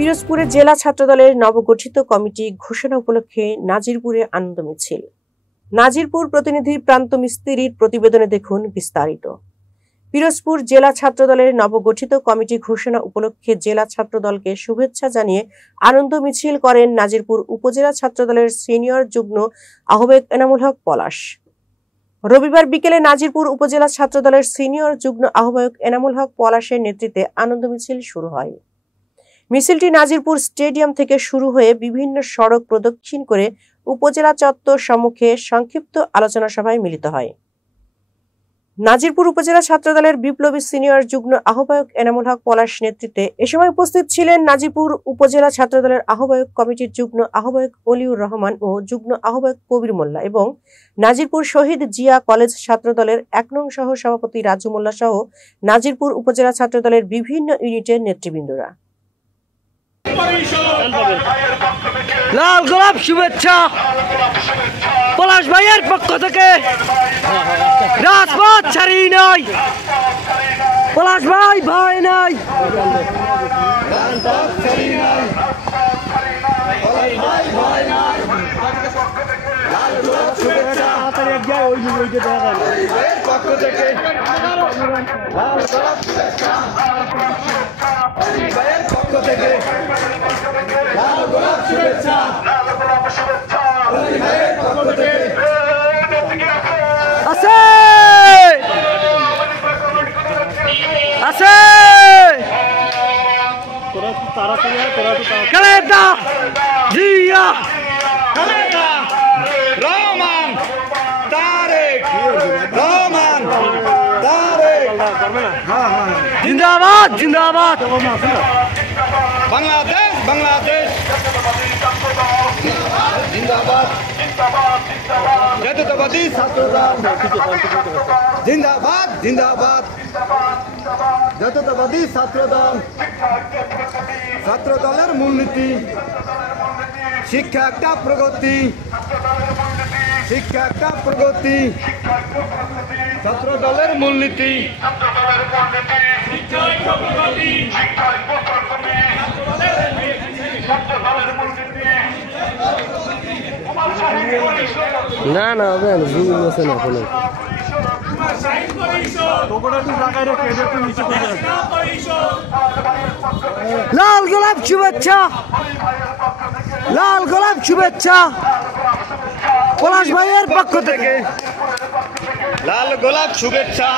পিরোজপুরে জেলা ছাত্রদলের নবগঠিত কমিটি ঘোষণা উপলক্ষে নাজিরপুরে আনন্দ মিছিল। নাজিরপুর প্রতিনিধি প্রান্ত মিস্ত্রির প্রতিবেদনে দেখুন বিস্তারিত। পিরোজপুর জেলা ছাত্রদলের নবগঠিত কমিটি ঘোষণা উপলক্ষে জেলা ছাত্রদলকে শুভেচ্ছা জানিয়ে আনন্দ মিছিল করেন নাজিরপুর উপজেলা ছাত্রদলের সিনিয়র যুগ্ম আহ্বায়ক এনামুল হক পলাশ। রবিবার বিকেলে নাজিরপুর উপজেলা ছাত্রদলের সিনিয়র যুগ্ম আহ্বায়ক এনামুল হক পলাশের নেতৃত্বে আনন্দ মিছিল শুরু হয়। মিছিলটি নাজিরপুর স্টেডিয়াম থেকে শুরু হয়ে বিভিন্ন সড়ক প্রদক্ষিণ করে উপজেলা চত্বর সম্মুখে সংক্ষিপ্ত আলোচনা সভায় মিলিত হয়। নাজিরপুর উপজেলা ছাত্রদলের বিপ্লবী সিনিয়র যুগ্ম আহ্বায়ক এনামুল হক পলাশ নেতৃত্বে এ সময় উপস্থিত ছিলেন নাজিরপুর উপজেলা ছাত্রদলের আহ্বায়ক কমিটির যুগ্ম আহ্বায়ক অলিউর রহমান ও যুগ্ম আহ্বায়ক কবির মোল্লা এবং নাজিরপুর শহীদ জিয়া কলেজ ছাত্রদলের ১ নং সহ সভাপতি রাজু মোল্লা সহ নাজিরপুর উপজেলা ছাত্রদলের বিভিন্ন ইউনিটের নেতৃবৃন্দরা। লাল গোলাপ শুভেচ্ছা পলাশ ভাইয়ের পক্ষ থেকে। রাজপথ ছাড়ি নাই, পলাশ ভাই ভয় নাই। Kalenda Dia Kalenda Roman Tarek Roman Tarek Zindabad Zindabad Bangladesh Bangladesh Zindabad Jatotawadi Satrodal Zindabad Zindabad Jatotawadi Satrodal ছাত্রদলের মূলনীতি শিক্ষা একটা প্রগতি, শিক্ষা একটা প্রগতি। ছাত্রদলের মূলনীতি না না হবে না কোনো লাল গোলাপ শুভেচ্ছা, লাল গোলাপ শুভেচ্ছা পলাশ ভাইয়ের পক্ষ থেকে। লাল গোলাপ শুভেচ্ছা।